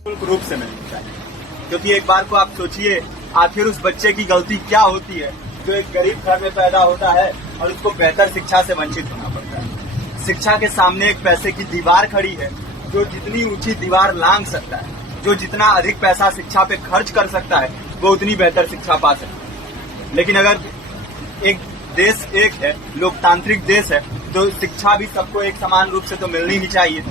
रूप से मिलनी चाहिए, क्योंकि एक बार को आप सोचिए आखिर उस बच्चे की गलती क्या होती है जो एक गरीब घर में पैदा होता है और उसको बेहतर शिक्षा से वंचित होना पड़ता है। शिक्षा के सामने एक पैसे की दीवार खड़ी है, जो जितनी ऊंची दीवार लांघ सकता है, जो जितना अधिक पैसा शिक्षा पे खर्च कर सकता है, वो उतनी बेहतर शिक्षा पा सकता है। लेकिन अगर एक देश एक है, लोकतांत्रिक देश है, तो शिक्षा भी सबको एक समान रूप से तो मिलनी ही चाहिए।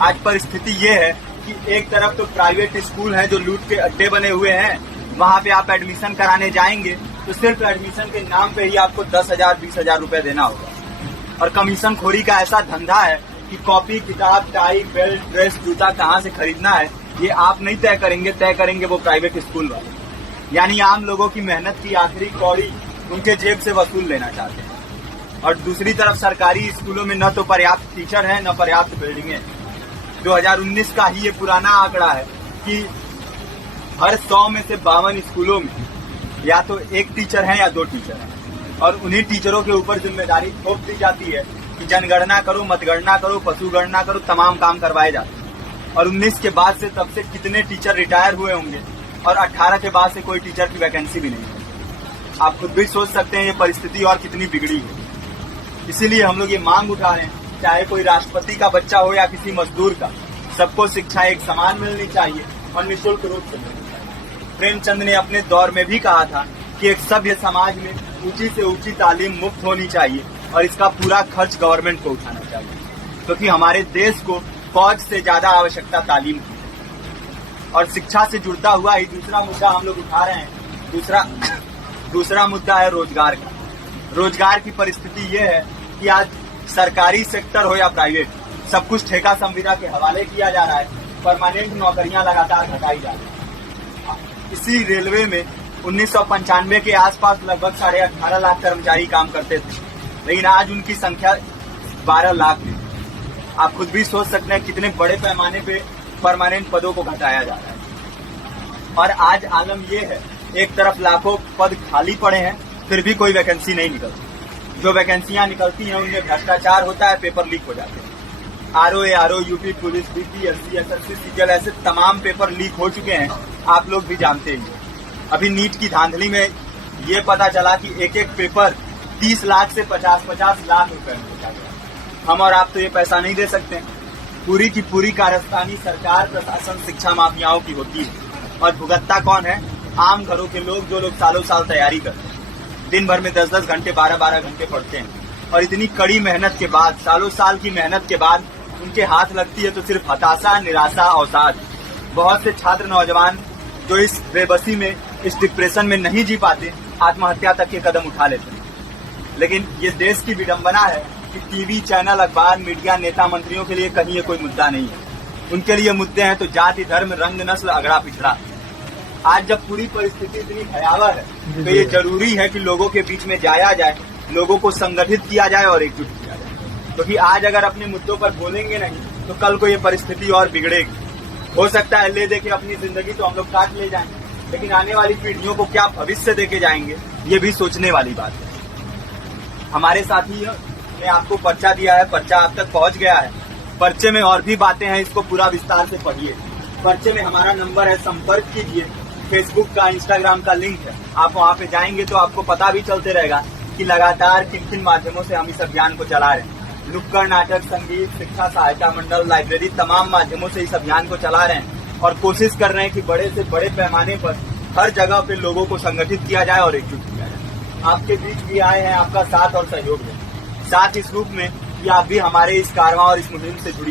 आज परिस्थिति ये है कि एक तरफ तो प्राइवेट स्कूल हैं जो लूट के अड्डे बने हुए हैं, वहां पे आप एडमिशन कराने जाएंगे तो सिर्फ एडमिशन के नाम पे ही आपको 10,000 20,000 रुपए देना होगा। और कमीशन खोरी का ऐसा धंधा है कि कॉपी, किताब, टाई, बेल्ट, ड्रेस, जूता कहाँ से खरीदना है ये आप नहीं तय करेंगे वो प्राइवेट स्कूल वाले। यानी आम लोगों की मेहनत की आखिरी कौड़ी उनके जेब से वसूल लेना चाहते हैं। और दूसरी तरफ सरकारी स्कूलों में न तो पर्याप्त टीचर है न पर्याप्त बिल्डिंगें। 2019 का ही ये पुराना आंकड़ा है कि हर 100 में से 52 स्कूलों में या तो एक टीचर है या 2 टीचर हैं, और उन्हीं टीचरों के ऊपर जिम्मेदारी थोप दी जाती है कि जनगणना करो, मतगणना करो, पशु गणना करो, तमाम काम करवाए जाते हैं। और 19 के बाद से तब से कितने टीचर रिटायर हुए होंगे, और 18 के बाद से कोई टीचर की वैकेंसी भी नहीं है। आप खुद भी सोच सकते हैं ये परिस्थिति और कितनी बिगड़ी है। इसीलिए हम लोग ये मांग उठा रहे हैं, चाहे कोई राष्ट्रपति का बच्चा हो या किसी मजदूर का, सबको शिक्षा एक समान मिलनी चाहिए और निःशुल्क रूप से मिलनी चाहिए। प्रेमचंद ने अपने दौर में भी कहा था कि एक सभ्य समाज में ऊंची से ऊंची तालीम मुफ्त होनी चाहिए और इसका पूरा खर्च गवर्नमेंट को उठाना चाहिए, क्योंकि हमारे देश को फौज से ज्यादा आवश्यकता तालीम की है। और शिक्षा से जुड़ता हुआ ही दूसरा मुद्दा हम लोग उठा रहे हैं। दूसरा मुद्दा है रोजगार का। रोजगार की परिस्थिति ये है कि आज सरकारी सेक्टर हो या प्राइवेट, सब कुछ ठेका संविदा के हवाले किया जा रहा है। परमानेंट नौकरियां लगातार घटाई जा रही है। इसी रेलवे में 1995 के आसपास लगभग 18.5 लाख कर्मचारी काम करते थे, लेकिन आज उनकी संख्या 12 लाख है। आप खुद भी सोच सकते हैं कितने बड़े पैमाने पे परमानेंट पदों को घटाया जा रहा है। और आज आलम ये है, एक तरफ लाखों पद खाली पड़े हैं, फिर भी कोई वैकेंसी नहीं निकलती। जो वैकेंसियां निकलती हैं उनमें भ्रष्टाचार होता है, पेपर लीक हो जाते हैं। RO, UP police, BPSC, SSC, CGL, ऐसे तमाम पेपर लीक हो चुके हैं, आप लोग भी जानते ही। अभी नीट की धांधली में ये पता चला कि एक एक पेपर 30 लाख से 50-50 लाख रुपए में बेचा गया। हम और आप तो ये पैसा नहीं दे सकते। पूरी की पूरी कारस्तानी सरकार, प्रशासन, शिक्षा माफियाओं की होती है। और भुगतता कौन है? आम घरों के लोग, जो लोग सालों साल तैयारी करते हैं, दिन भर में 10-10 घंटे, 12-12 घंटे पढ़ते हैं। और इतनी कड़ी मेहनत के बाद, सालों साल की मेहनत के बाद उनके हाथ लगती है तो सिर्फ हताशा, निराशा, अवसाद। बहुत से छात्र नौजवान जो इस बेबसी में, इस डिप्रेशन में नहीं जी पाते, आत्महत्या तक के कदम उठा लेते हैं। लेकिन ये देश की विडंबना है कि टीवी चैनल, अखबार, मीडिया, नेता, मंत्रियों के लिए कहीं ये कोई मुद्दा नहीं है। उनके लिए मुद्दे हैं तो जाति, धर्म, रंग, नस्ल, अगड़ा पिछड़ा। आज जब पूरी परिस्थिति इतनी भयावह है तो ये जरूरी है कि लोगों के बीच में जाया जाए, लोगों को संगठित किया जाए और एकजुट किया जाए। क्योंकि आज अगर अपने मुद्दों पर बोलेंगे नहीं तो कल को ये परिस्थिति और बिगड़ेगी। हो सकता है ले दे के अपनी जिंदगी तो हम लोग काट ले जाएंगे, लेकिन आने वाली पीढ़ियों को क्या भविष्य देके जाएंगे, ये भी सोचने वाली बात है। हमारे साथी ने आपको पर्चा दिया है, पर्चा आप तक पहुंच गया है। पर्चे में और भी बातें हैं, इसको पूरा विस्तार से पढ़िए। पर्चे में हमारा नंबर है, संपर्क कीजिए। फेसबुक का, इंस्टाग्राम का लिंक है, आप वहाँ पे जाएंगे तो आपको पता भी चलते रहेगा कि लगातार किन किन माध्यमों से हम इस अभियान को चला रहे हैं। नुक्कड़ नाटक, संगीत, शिक्षा सहायता मंडल, लाइब्रेरी, तमाम माध्यमों से इस अभियान को चला रहे हैं और कोशिश कर रहे हैं कि बड़े से बड़े पैमाने पर हर जगह पे लोगों को संगठित किया जाए और एकजुट किया जाए। आपके बीच भी आए हैं, आपका साथ और सहयोग है। साथ इस रूप में कि आप भी हमारे इस कारवां और इस मुहिम से जुड़िए।